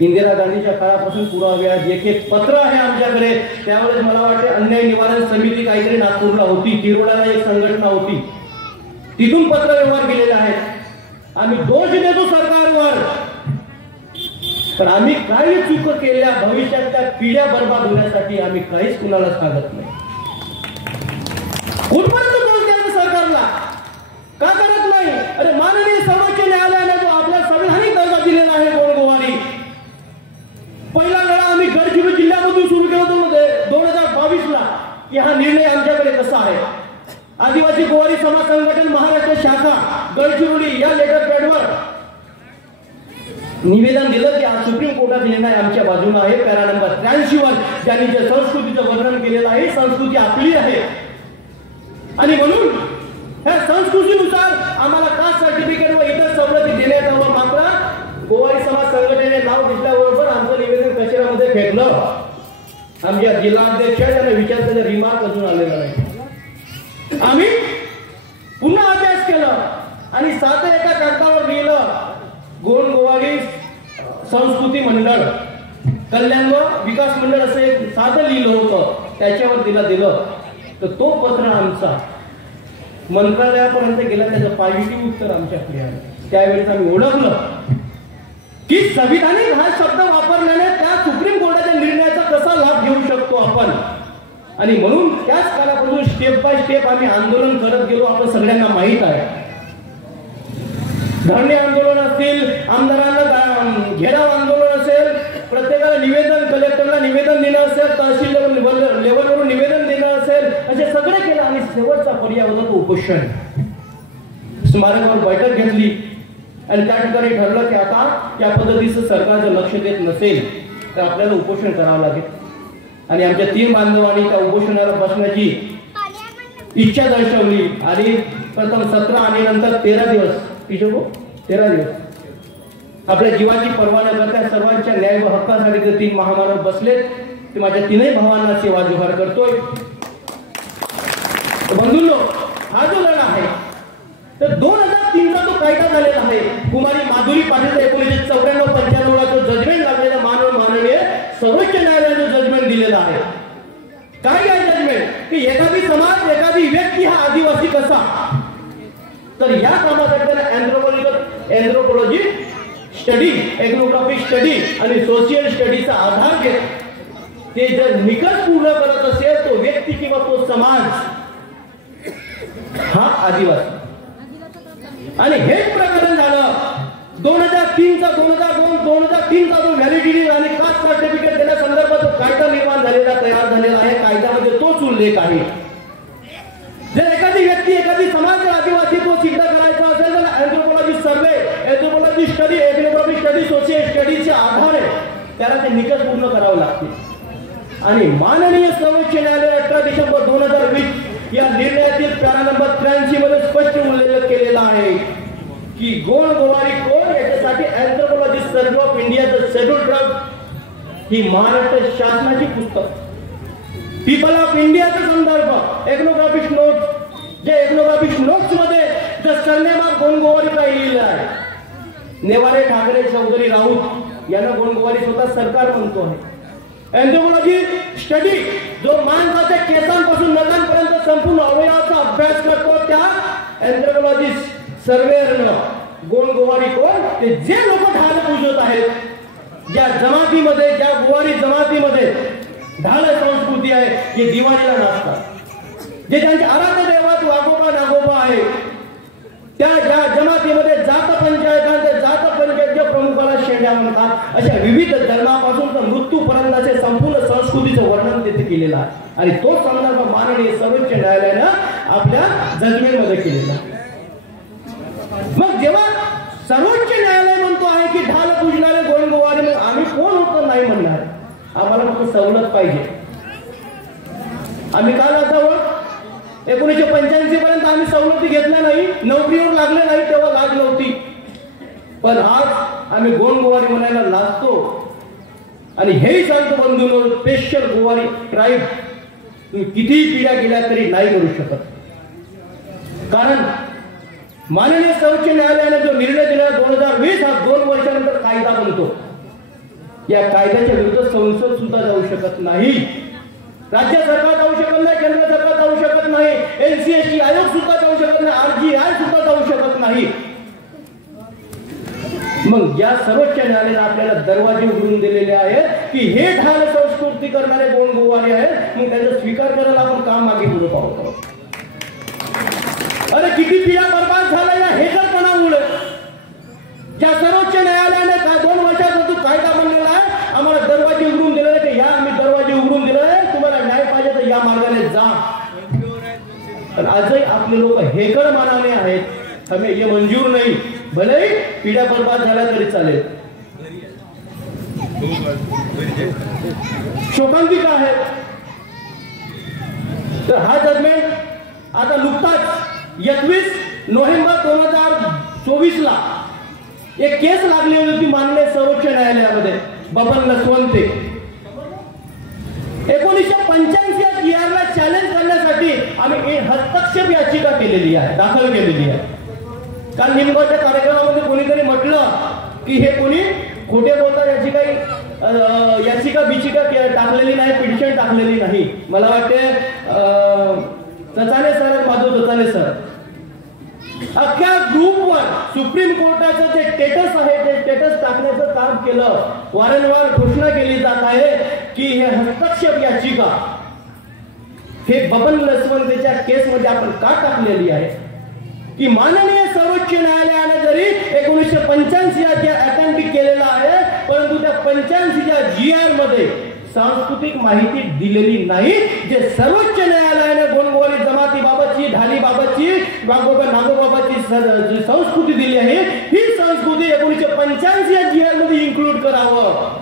इंदिरा गांधीच्या काळापासून पुरावे आहेत, एक एक पत्र आहे आमच्याकडे. त्यावेळेस मला वाटते अन्याय निवारण समिती काहीतरी नागपूरला होती, तिरोडाला एक संघटना होती, तिथून पत्र व्यवहार केलेले आहेत. आम्ही दोष देतो सरकारवर, पण आम्ही काही चूक केल्या भविष्यातल्या पिढ्या बर्बाद होण्यासाठी आम्ही काहीच कुणाला सांगत नाही. कुठपर्यंत दोष द्यायचा सरकारला, का करत नाही? अरे माननीय सर्वोच्च न्यायालयाने जो आपल्या संविधानिक दर्जा दिलेला आहे गोरगोवारी, पहिला वेळा आम्ही गडचिरोली जिल्ह्यामधून सुरू केला होतो 2022ला की हा निर्णय आमच्याकडे कसा आहे. आदिवासी गोवारी समाज संघटन महाराष्ट्र शाखा गडचिरोली या लेटर पॅडवर निवेदन दिलं की आज सुप्रीम कोर्टाचा निर्णय आमच्या बाजूला आहे. पॅरा नंबर 83 वर ज्यांनी जे संस्कृतीचं वर्णन केलेलं आहे, संस्कृती आपली आहे आणि म्हणून ह्या संस्कृतीनुसार आम्हाला कास्ट सर्टिफिकेट व इतर सवलती देण्यात यावं. मात्र गोवारी समाज संघटनेने नाव घेतल्याबरोबर आमचं निवेदन कचेऱ्यामध्ये फेकलं. आमच्या जिल्हाध्यक्ष यांना विचार त्याचा रिमार्क अजून आलेला नाही. आम्ही पुन्हा अभ्यास केला आणि साधं एका कागदावर लिहिलं, गोंड गोवारी संस्कृती मंडळ कल्याण व विकास मंडळ असं एक साधं लिहिलं होतं, त्याच्यावर दिलं. तर तो पत्र आमचा मंत्रालयापर्यंत गेला, त्याचं पॉझिटिव्ह उत्तर आमच्याकडे आलं. त्यावेळेस आम्ही ओळखलं की संविधानिक हा शब्द वापरल्याने त्या सुप्रीम कोर्टाच्या निर्णयाचा कसा लाभ घेऊ शकतो आपण. आणि म्हणून त्याच काळापासून स्टेप बाय स्टेप आम्ही आंदोलन करत गेलो. आपलं सगळ्यांना माहित आहे, धरणे आंदोलन असतील, आमदारांना घेराव आंदोलन असेल, प्रत्येकाला निवेदन, कलेक्टरला निवेदन देणं असेल, तहसील लेवलवरून निवेदन देणं असेल, असे सगळे केलं. आणि शेवटचा पर्याय होता तो उपोषण. स्मारकावर बैठक घेतली आणि त्या ठिकाणी ठरलं की आता या पद्धतीचं सरकार जर लक्ष देत नसेल तर आपल्याला उपोषण करावं लागेल. आणि आमच्या 3 बांधवांनी त्या उपोषणाला बसण्याची इच्छा दर्शवली आणि प्रथम 17 आणि नंतर 13 दिवस आपल्या जीवाची पर्वा न करता सर्वांच्या न्याय व हक्कासाठी जे 3 महामानव बसलेत, ते माझ्या 3ही भावांना सेवा जोहार करतोय. बंधूंनो, हा जो लढा आहे तर 2003चा जो कायदा झालेला आहे, कुमारी माधुरी पाटील 1994-95 जो जजमेंट लागलेला माननीय सर्वोच्च न्यायालयाने जजमेंट दिलेला आहे. काय आहे जजमेंट? की एखादी समाज, एखादी व्यक्ती हा आदिवासी कसा, तर या कामासाठी एन्थ्रोपॉलॉजी स्टडी, एथनोग्राफिक स्टडी आणि सोशियल स्टडीचा आधार घेत ते जर निकष पूर्ण करत असेल तो व्यक्ती किंवा तो समाज हा आदिवासी. आणि हेच प्रकरण झालं 2003चा 2003चा जो व्हॅलिडिटी आणि कास्ट सर्टिफिकेट देण्यासंदर्भात जो कायदा निर्माण झालेला, तयार झालेला आहे, कायद्यामध्ये तोच उल्लेख आहे. जर एखादी व्यक्ती, एखादी समाज आदिवासी तो सिद्ध करायचा असेल तर एन्थ्रोपॉलॉजी सर्वे, एन्थ्रोपॉलॉजी स्टडी, एथनोग्राफिक स्टडी, सोशियल स्टडीचे आधारे त्याला ते निकष पूर्ण करावे लागतील. आणि माननीय सर्वोच्च न्यायालय 18 डिसेंबर 2020 या निर्णयातील पॅरा नंबर 83 मध्ये स्पष्ट उल्लेख केलेला आहे की गोंड गोवारी कोड याच्यासाठी एन्थ्रोपॉलॉजी सर्वे ऑफ इंडियाचं शेड्यूल ट्रब ही महाराष्ट्र शासनाची पुस्तक, पीपल ऑफ इंडियाचा संदर्भ, एथनोग्राफिक नोट्स, जे एथनोग्राफिक नोट्स मध्ये the surname of Gond Gowari काय लिहिलं आहे. नेवारे ठाकरे चौधरी राऊत यांना गोंड गोवारी स्वतः सरकार म्हणतो आहे. एन्थ्रोपॉलॉजी स्टडी जो माणसाच्या केसांपासून नखांपर्यंत संपूर्ण अवयवाचा अभ्यास करतो, त्या एन्थ्रोपॉलॉजी सर्वेअरनं गोंड गोवारी कोण, ते जे लोक ढाल पूजत आहेत, ज्या जमातीमध्ये, ज्या गोवारी जमातीमध्ये ढाल संस्कृती आहे, जे दिवाळीला नाचतात, जे त्यांच्या आराध्य देवात वाघोबा नागोबा आहे, त्या ज्या जमातीमध्ये जात पंचायतांच्या प्रमुखाला शेंड्या म्हणतात, अशा विविध धर्मापासून तर मृत्यूपर्यंतचे संपूर्ण केलेला आहे आणि तो संदर्भ माननीय सर्वोच्च न्यायालयानं आपल्या जजमेंटमध्ये केलेला आहे. मग जेव्हा सर्वोच्च न्यायालय म्हणतो आहे की ढाल पूजणारे गोविंदवाडी, मग आम्ही कोण होतो नाही म्हणणार. आम्हाला फक्त सवलत पाहिजे. आम्ही काल असावं 1985 पर्यंत आम्ही सवलती घेतल्या नाही, नोकरीवर लागले नाही, तेव्हा लाज नव्हती. पण आज आम्ही गोविंदवाडी म्हणायला लाजतो आणि हेही सांगतो बंधूंनो, स्पेशल गोवारी ट्राईब किती पिढ्या गेल्या तरी नाही करू शकत. कारण माननीय सर्वोच्च न्यायालयाने जो निर्णय दिला 2020 हा 2 वर्षानंतर कायदा बनतो. या कायद्याच्या विरुद्ध संसद सुद्धा जाऊ शकत नाही, राज्य सरकार जाऊ शकत नाही, केंद्र सरकार जाऊ शकत नाही, NCST आयोग सुद्धा जाऊ शकत नाही, RGI सुद्धा जाऊ शकत नाही. मग या सर्वोच्च न्यायालयाने आपल्याला दरवाजे उघडून दिलेले आहेत की हे ढाल संस्कृती करणारे गोंडगोवारी आहेत, मग त्याचा स्वीकार करायला आपण काम मागे पुढे पाहतो. अरे किती पिढ्या बर्बाद झाल्या या हेकरपणामुळे. ज्या सर्वोच्च न्यायालयाने 2 वर्षात कायदा बनलेला आहे, आम्हाला दरवाजे उघडून दिलेले की या आम्ही दरवाजे उघडून दिलेले, तुम्हाला न्याय पाहिजे तर या मार्गाने जा. पण आजही आपले लोक हेकर मानाने आहेत, हमें ये मंजूर नाही. भले पिढ्या बर्बाद झाल्या तरी चालेल. शोकांतिका आहे. तर हा जजमेंट आता नुकताच 21 नोव्हेंबर 2024 ला एक केस लागली होती माननीय सर्वोच्च न्यायालयामध्ये. बबन लसवंते 1985 या GR ला चॅलेंज करण्यासाठी आम्ही हस्तक्षेप याचिका केलेली आहे, दाखल केलेली आहे. काल निमगावच्या कार्यक्रमामध्ये कोणीतरी म्हटलं की हे कोणी खोटे बोलतात, याची काही याचिका बिचिका टाकलेली नाही, पिटिशन टाकलेली नाही. मला वाटते चचाने सर, माधव चचाने सर, अख्ख्या ग्रुपवर सुप्रीम कोर्टाचं जे स्टेटस आहे ते स्टेटस टाकण्याचं काम केलं. वारंवार घोषणा केली जात आहे की हे हस्तक्षेप याचिका हे बबन लसवंतेच्या केसमध्ये आपण का टाकलेली आहे की माननीय सर्वोच्च न्यायालयाने जरी 1985 या अटेम्प्ट केलेला आहे, परंतु त्या 85च्या GR मध्ये सांस्कृतिक माहिती दिलेली नाही. जे सर्वोच्च न्यायालयाने गोंडगोवारी जमातीबाबतची, ढालीबाबतची, नागोबाबतची संस्कृती दिली आहे, ही संस्कृती 1985 या GR मध्ये इन्क्लूड करावं.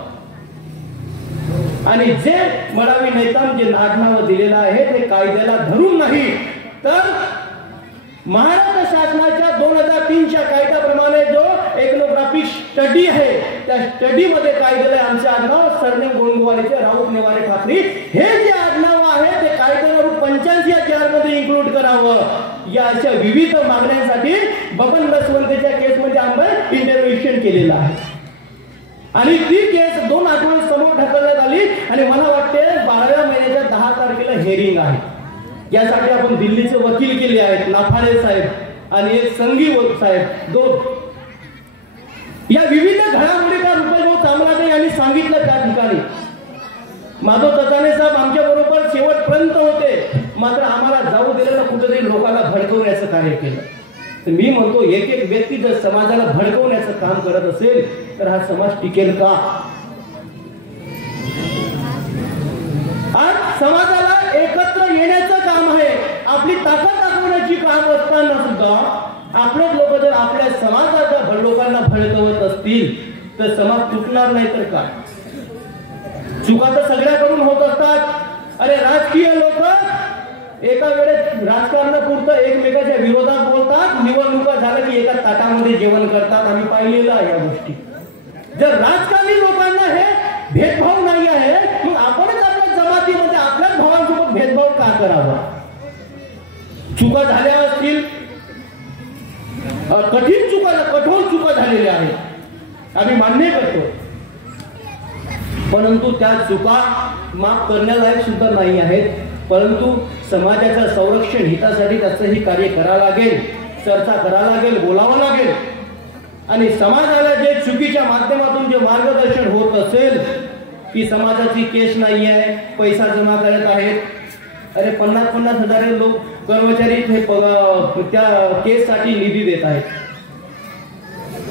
आणि जे मडावी नेताम जे आडनाव दिलेलं आहे ते कायद्याला धरून नाही, तर महाराष्ट्र शासनाच्या 2003च्या कायद्याप्रमाणे जो एथनोग्राफिक स्टडी आहे त्या स्टडी मध्ये काय दिलंय, आमचे आडनाव सरनेम गोंडगोवारीचे राऊत नेवारे ठाकरे हे जे आडनाव आहे ते कायद्यानुरूप 85 या GR मध्ये इन्क्लूड करावं. या अशा विविध मागण्यांसाठी बबन लसवंतेच्या केसमध्ये आम्ही इंटरव्हेन्शन केलेलं आहे आणि ती केस 2 आठवडे समोर ढकलण्यात आली आणि मला वाटते 12व्या महिन्याच्या 10 तारखेला हेअरिंग आहे. यासाठी आपण दिल्लीचे वकील केले आहेत, नाफाडे साहेब आणि एक संघी साहेब, 2. या विविध घडामोडीचा रुपये चामराजे यांनी सांगितलं त्या ठिकाणी. माधव चचाने साहेब आमच्या बरोबर शेवटपर्यंत होते, मात्र आम्हाला जाऊ दिलेलं कुठेतरी लोकांना भडकवण्याचं कार्य केलं. तर मी म्हणतो एक व्यक्ती जर समाजाला भडकवण्याचं काम करत असेल तर हा समाज टिकेल का? आज समाजाला एकत्र येण्याचं काम आहे, आपली ताकद दाखवण्याची काम असताना सुद्धा आपलेच लोक जर आपल्या समाजाच्या लोकांना भडकवत असतील तर समाज तुटणार नाही तर काय? चुका तर सगळ्याकडून होत असतात. अरे राजकीय लोक एका वेळेस राजकारणापुरतं एकमेकाच्या विरोधात बोलतात, निवडणुका झाल्या की एका ताटामध्ये जेवण करतात. आम्ही पाहिलेलं आहे या गोष्टी. जर राजकारणी लोकांना हे भेदभाव नाही आहे, मग आपणच आपल्या जमातीमध्ये आपल्याच भावांसोबत भेदभाव का करावा? चुका झाल्या असतील, कठीण चुका, कठोर चुका झालेल्या आहेत, आम्ही मान्य करतो, परंतु त्या चुका माफ करण्यालायक सुद्धा नाही आहेत. परंतु समाजाच्या संरक्षण हितासाठी त्याचंही कार्य करावं लागेल, चर्चा करावं लागेल, बोलावं लागेल. आणि समाजाला जे चुकीच्या माध्यमातून जे मार्गदर्शन होत असेल की समाजाची केस नाही आहे, पैसा जमा करत आहेत, अरे 50-50 हजार लोक कर्मचारी त्या केससाठी निधी देत आहेत.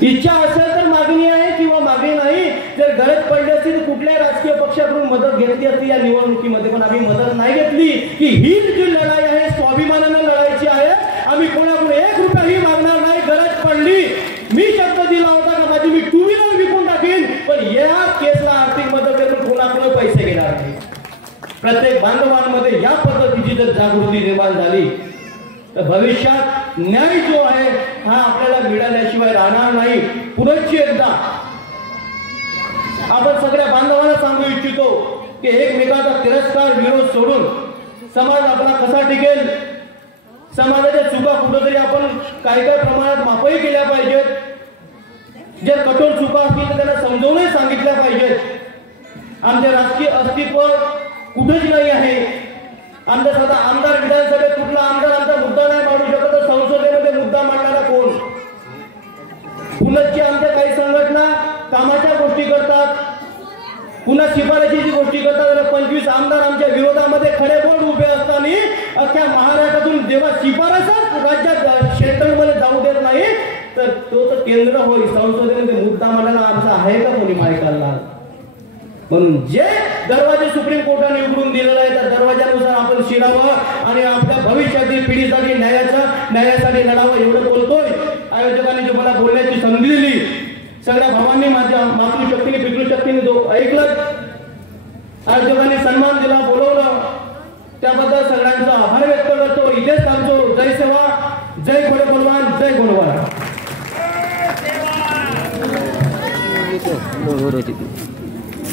इच्छा असेल तर मागणी आहे किंवा मागणी नाही, जर गरज पडली असती तर कुठल्याही राजकीय पक्षाकडून मदत घेतली असती या निवडणुकीमध्ये, पण आम्ही मदत नाही घेतली की हीच जी लढाई आहे स्वाभिमानानं लढायची आहे. आम्ही कोणाकडून 1 रुपयाही मागणार नाही. गरज पडली, मी शब्द दिला होता का माझी मी 2 व्हीलर विकून टाकेन, पण या केसला आर्थिक मदत करून कोणाकडून पैसे घेणार नाही. प्रत्येक बांधवांमध्ये या पद्धतीची जर जागृती निर्माण झाली तर भविष्यात न्याय जो आहे हा आपल्याला मिळाल्याशिवाय राहणार नाही. पुनश्च एकदा आपण सगळ्या बांधवांना सांगू इच्छितो की एकमेकांचा तिरस्कार विरोध सोडून समाज आपला कसा टिकेल, समाजाच्या चुका कुठेतरी आपण काय प्रमाणात माफही केल्या पाहिजेत. जर कठोर चुका असतील तर त्यांना समजावूनही सांगितल्या पाहिजेत. आमचे राजकीय अस्तित्व कुठेच नाही आहे. आमचा स्वतः आमदार विधानसभेत कुठला आमदार आमचा मुद्दा नाही मांडू शकत, तर संसदेमध्ये मुद्दा मांडणारा कोण? पुनश्च आमच्या काही संघटना कामाच्या गोष्टी करतात, पुन्हा शिफारशीची गोष्टी करतात. 25 आमदार आमच्या विरोधामध्ये खडे बोर्ड उभे असताना अख्ख्या महाराष्ट्रातून जेव्हा शिफारसच राज्यात सेंट्रलमध्ये जाऊ देत नाही तर तो तर केंद्र होईल. संसदेमध्ये मुद्दा मांडायला आमचा आहे का कोणी मायकाला? म्हणून जे दरवाजे सुप्रीम कोर्टाने उघडून दिलेला आहे त्या दरवाजानुसार आपण शिरावं आणि आपल्या भविष्यातील पिढीसाठी न्यायासाठी लढावं एवढं बोलतोय. आयोजकांनी जो मला बोलण्याची संधी दिली, सगळ्या भावांनी माझ्या मातृशक्तीने पितृशक्तीने जो ऐकलं, आयोजकांनी सन्मान दिला, बोलवलं, त्याबद्दल सगळ्यांचा आभार व्यक्त करतो. इथेच थांबतो. जय सेवा, जय घोडे बलवान, जय घोडवान.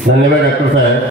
धन्यवाद डॉक्टर साहेब.